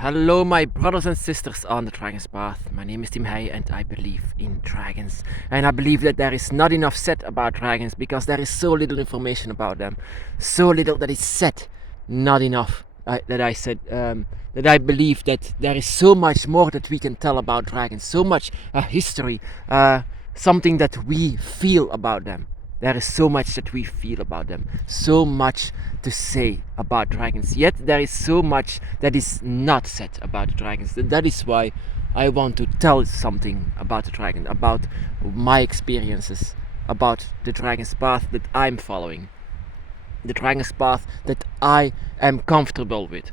Hello, my brothers and sisters on the Dragon's Path. My name is Tim Hay, and I believe in dragons. And I believe that there is not enough said about dragons because there is so little information about them, so little that is said, not enough. That I believe that there is so much more that we can tell about dragons, so much history, something that we feel about them. There is so much that we feel about them, so much to say about dragons. Yet there is so much that is not said about the dragons. That is why I want to tell something about the dragon, about my experiences, about the dragon's path that I'm following, the dragon's path that I am comfortable with,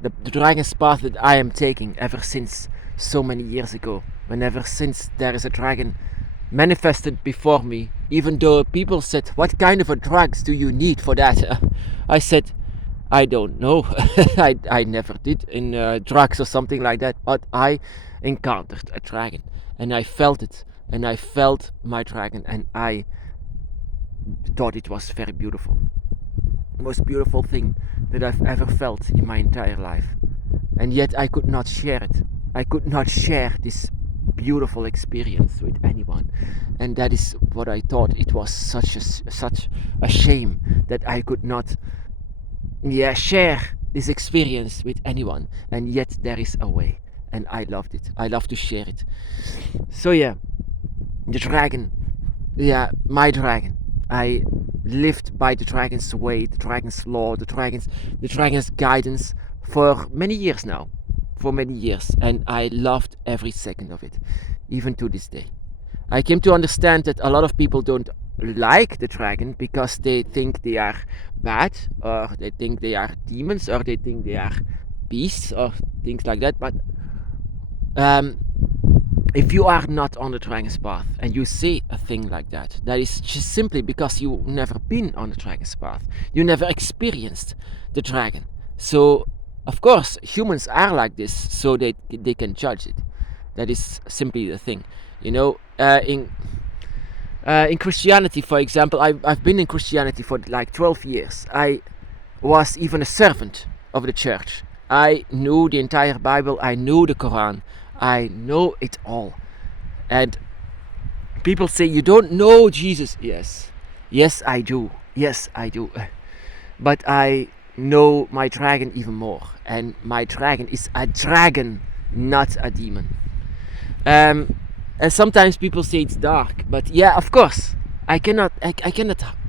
the dragon's path that I am taking ever since so many years ago. Whenever since there is a dragon manifested before me, even though people said, what kind of a drugs do you need for that? I said, I don't know. I never did in drugs or something like that, but I encountered a dragon and I felt it, and I felt my dragon, and I thought it was very beautiful. The most beautiful thing that I've ever felt in my entire life. And yet I could not share it. I could not share this beautiful experience with anyone, and that is what I thought. It was such a shame that I could not share this experience with anyone, and yet there is a way, and I loved it. I love to share it. So the dragon, my dragon. I lived by the dragon's way, the dragon's law, the dragon's guidance for many years now. For many years, and I loved every second of it, even to this day. I came to understand that a lot of people don't like the dragon because they think they are bad, or they think they are demons, or they think they are beasts, or things like that. But if you are not on the dragon's path and you say a thing like that, that is just simply because you never been on the dragon's path. You never experienced the dragon. So of course, humans are like this, so they can judge it. That is simply the thing, In Christianity, for example, I've been in Christianity for like 12 years. I was even a servant of the church. I knew the entire Bible. I knew the Quran. I know it all. And people say, you don't know Jesus. Yes, I do. Yes, I do. But I know my dragon even more, and my dragon is a dragon, not a demon. And sometimes people say it's dark, but of course I cannot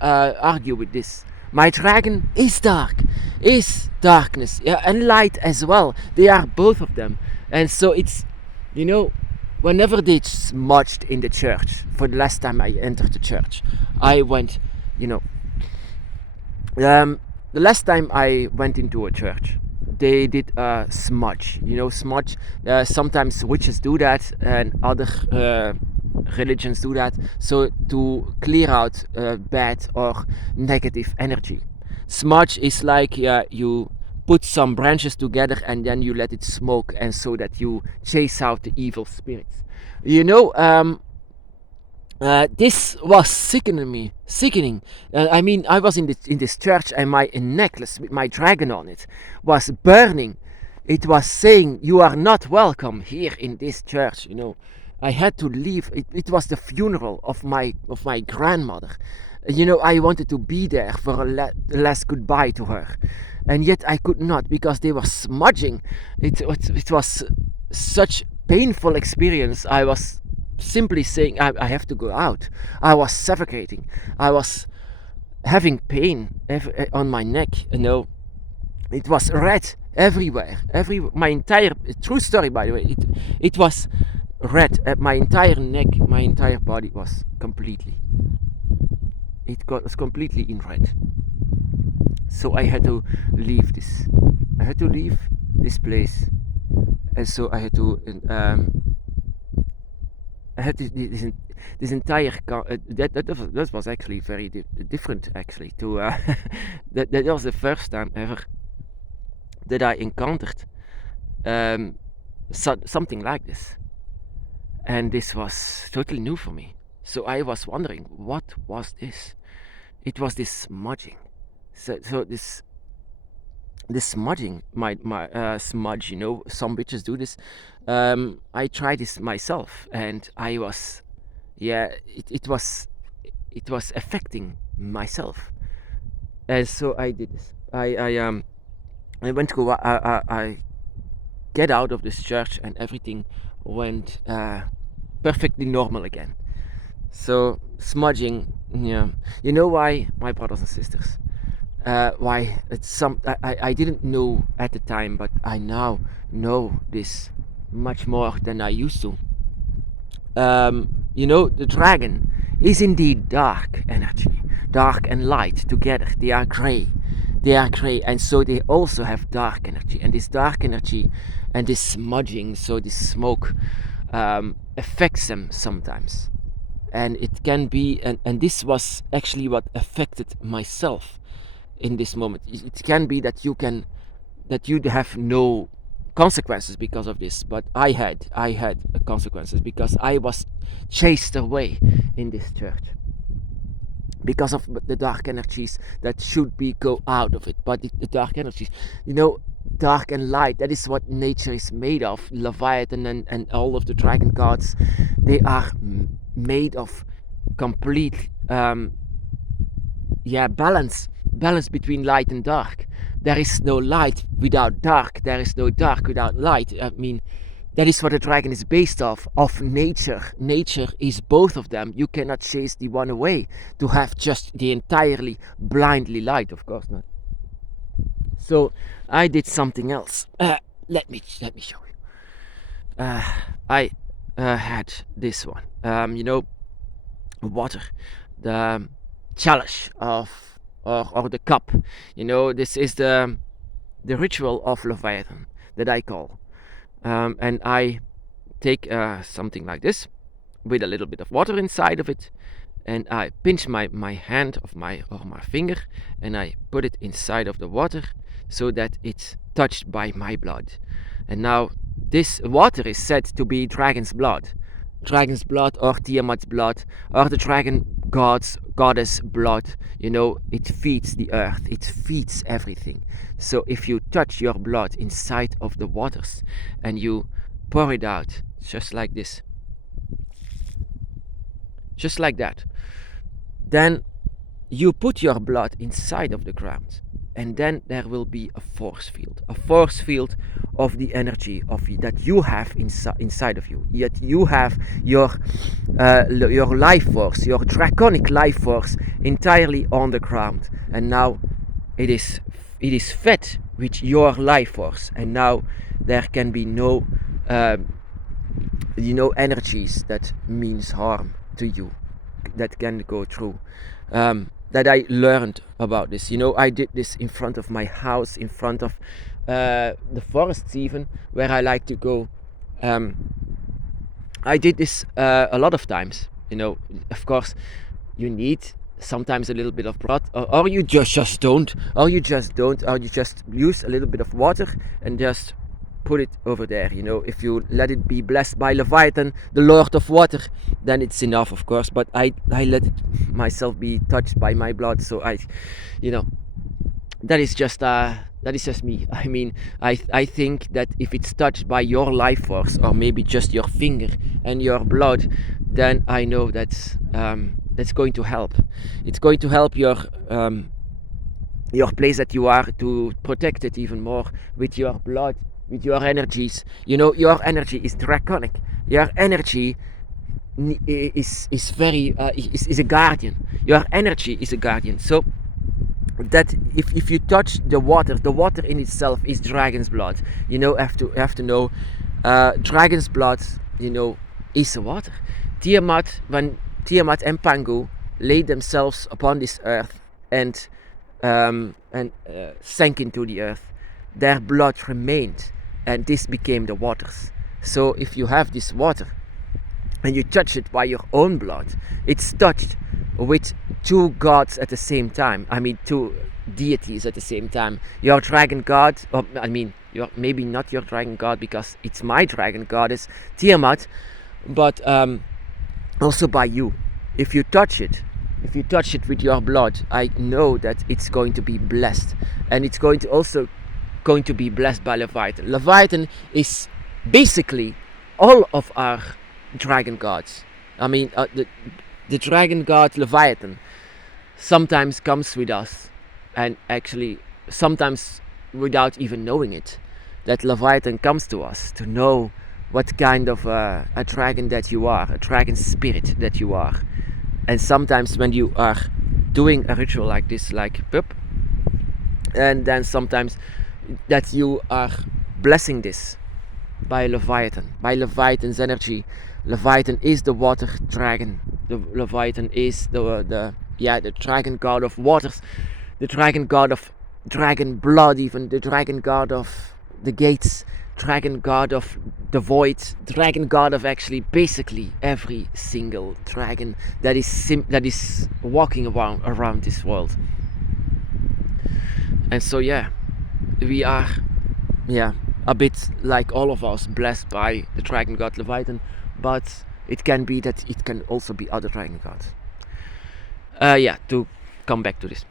argue with this. My dragon is dark, is darkness, and light as well. They are both of them. And so it's, whenever they smudged in the church, for the last time I entered the church, I went, the last time I went into a church, they did a smudge. Smudge. Sometimes witches do that, and other religions do that. So to clear out bad or negative energy. Smudge is like you put some branches together and then you let it smoke, and so that you chase out the evil spirits. This was sickening. I was in this church, and my necklace with my dragon on it was burning. It was saying, "You are not welcome here in this church." I had to leave. It was the funeral of my grandmother. I wanted to be there for a last goodbye to her, and yet I could not because they were smudging. It was such painful experience. I was simply saying, I have to go out. I was suffocating. I was having pain on my neck. It was red everywhere. My entire, true story by the way, it was red. My entire neck, my entire body was completely in red. So I had to leave this. I had to leave this place, and so I had to. I had this entire that was actually very different actually to that was the first time ever that I encountered something like this, and this was totally new for me. So I was wondering, what was this? It was this smudging. So this this smudging, my smudge, some witches do this. I tried this myself, and I was, yeah, it was affecting myself, and so I did this. I went to go. I get out of this church, and everything went perfectly normal again. So smudging, yeah. You know why, my brothers and sisters? Why it's I didn't know at the time, but I now know this much more than I used to. The dragon is indeed dark energy, dark and light together. They are grey. They are grey, and so they also have dark energy. And this dark energy and this smudging, so this smoke, affects them sometimes. And it can be, and this was actually what affected myself in this moment. It can be that you have no consequences because of this, but I had consequences because I was chased away in this church because of the dark energies that should be go out of it. But the dark energies, dark and light, that is what nature is made of. Leviathan and all of the dragon gods, they are made of complete balance between light and dark. There is no light without dark. There is no dark without light. I mean, that is what a dragon is based of nature. Nature is both of them. You cannot chase the one away to have just the entirely blindly light, of course not. So I did something else. Let me show you. I had this one. Water, the chalice of or the cup. This is the ritual of Leviathan that I call. And I take something like this with a little bit of water inside of it, and I pinch my hand or my finger, and I put it inside of the water so that it's touched by my blood. And now this water is said to be dragon's blood or Tiamat's blood or the dragon goddess blood. It feeds the earth, it feeds everything. So if you touch your blood inside of the waters and you pour it out just like this, just like that, then you put your blood inside of the ground, and then there will be a force field of the energy that you have inside of you. Yet you have your life force, your draconic life force, entirely on the ground, and now it is fed with your life force, and now there can be no energies that means harm to you that can go through. That I learned about this. I did this in front of my house, in front of the forests even, where I like to go. I did this a lot of times. Of course, you need sometimes a little bit of blood, or you just don't, or you just use a little bit of water and just put it over there. If you let it be blessed by Leviathan, the Lord of Water, then it's enough, of course. But I let it myself be touched by my blood, so that is just me. I mean, I think that if it's touched by your life force, or maybe just your finger and your blood, then I know that's going to help. It's going to help your place that you are, to protect it even more with your blood, with your energies. Your energy is draconic. Your energy is very is a guardian. Your energy is a guardian. So that if you touch the water in itself is dragon's blood. Have to know, dragon's blood, is water. When Tiamat and Pangu laid themselves upon this earth and sank into the earth, their blood remained, and this became the waters. So if you have this water and you touch it by your own blood, it's touched with two gods at the same time. I mean, two deities at the same time. Your dragon god, maybe not your dragon god, because it's my dragon goddess Tiamat, but also by you. If you touch it with your blood, I know that it's going to be blessed, and it's going to also going to be blessed by Leviathan. Leviathan is basically all of our dragon gods. I mean, the dragon god Leviathan sometimes comes with us, and actually sometimes without even knowing it, that Leviathan comes to us to know what kind of a dragon that you are, a dragon spirit that you are. And sometimes when you are doing a ritual like this, like pup, and then sometimes that you are blessing this by Leviathan, by Leviathan's energy. Leviathan is the water dragon. The Leviathan is the dragon god of waters, the dragon god of dragon blood, even the dragon god of the gates, dragon god of the void, dragon god of actually basically every single dragon that is walking around this world. And so we are a bit like all of us blessed by the dragon god Leviathan, but it can be that it can also be other dragon gods. To come back to this.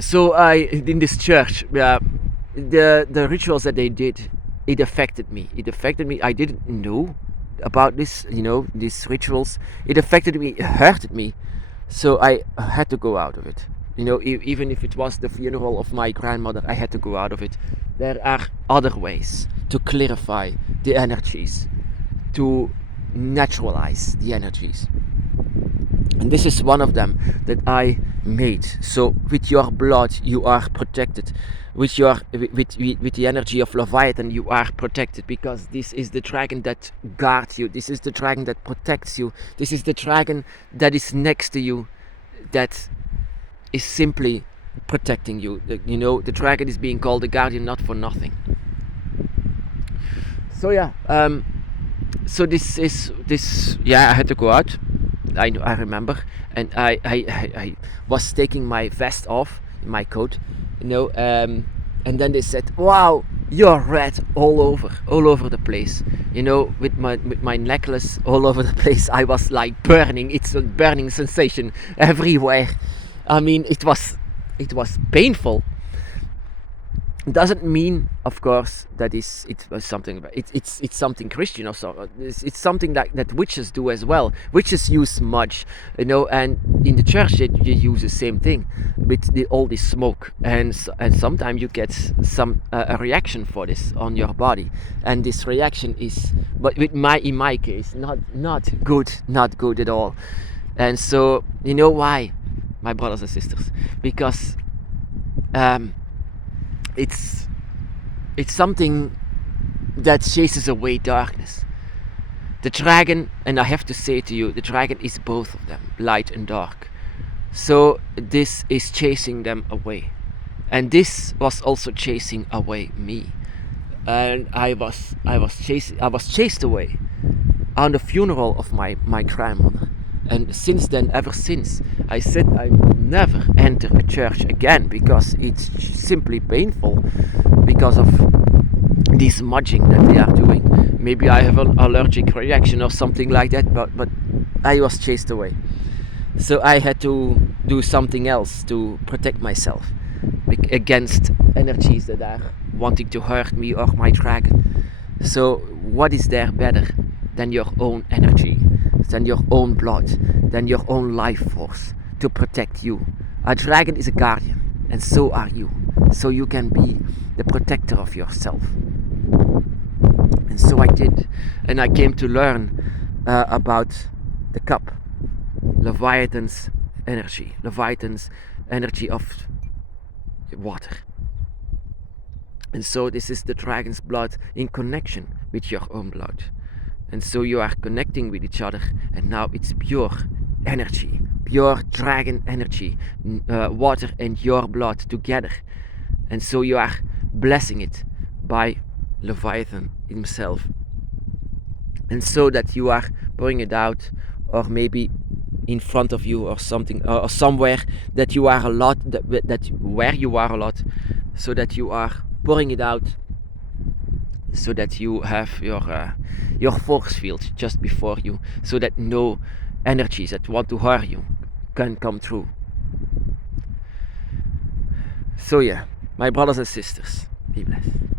So in this church, the rituals that they did, it affected me. I didn't know about this, these rituals. It affected me, it hurted me. So I had to go out of it. Even if it was the funeral of my grandmother, I had to go out of it. There are other ways to clarify the energies, to naturalize the energies. And this is one of them that I made. So with your blood you are protected. With the energy of Leviathan you are protected, because this is the dragon that guards you. This is the dragon that protects you. This is the dragon that is next to you, that is simply protecting you. The dragon is being called the guardian not for nothing. So so this I had to go out. I remember, and I was taking my vest off, my coat, and then they said, "Wow, you're red all over the place." With my necklace all over the place. I was like burning. It's a burning sensation everywhere. I mean, it was painful. Doesn't mean, of course, that it was something. It's something Christian or so. It's something that witches do as well. Witches use smudge, and in the church they use the same thing with all this smoke, and sometimes you get a reaction for this on your body, and this reaction is, but in my case, not good at all. And so why, my brothers and sisters? Because it's something that chases away darkness. The dragon, and I have to say to you, the dragon is both of them, light and dark. So this is chasing them away, and this was also chasing away me. And I was chased away on the funeral of my grandmother. And since then, ever since, I said I will never enter a church again, because it's simply painful because of this smudging that they are doing. Maybe I have an allergic reaction or something like that, but I was chased away. So I had to do something else to protect myself against energies that are wanting to hurt me or my dragon. So what is there better than your own energy, than your own blood, than your own life force to protect you? A dragon is a guardian, and so are you. So you can be the protector of yourself. And so I did, and I came to learn about the cup, Leviathan's energy of water. And so this is the dragon's blood in connection with your own blood. And so you are connecting with each other, and now it's pure energy, pure dragon energy, water and your blood together. And so you are blessing it by Leviathan himself. And so that you are pouring it out, or maybe in front of you or something, or somewhere that you are a lot, where you are a lot, so that you are pouring it out, so that you have your force field just before you, so that no energies that want to hurt you can come through. So my brothers and sisters, Be blessed.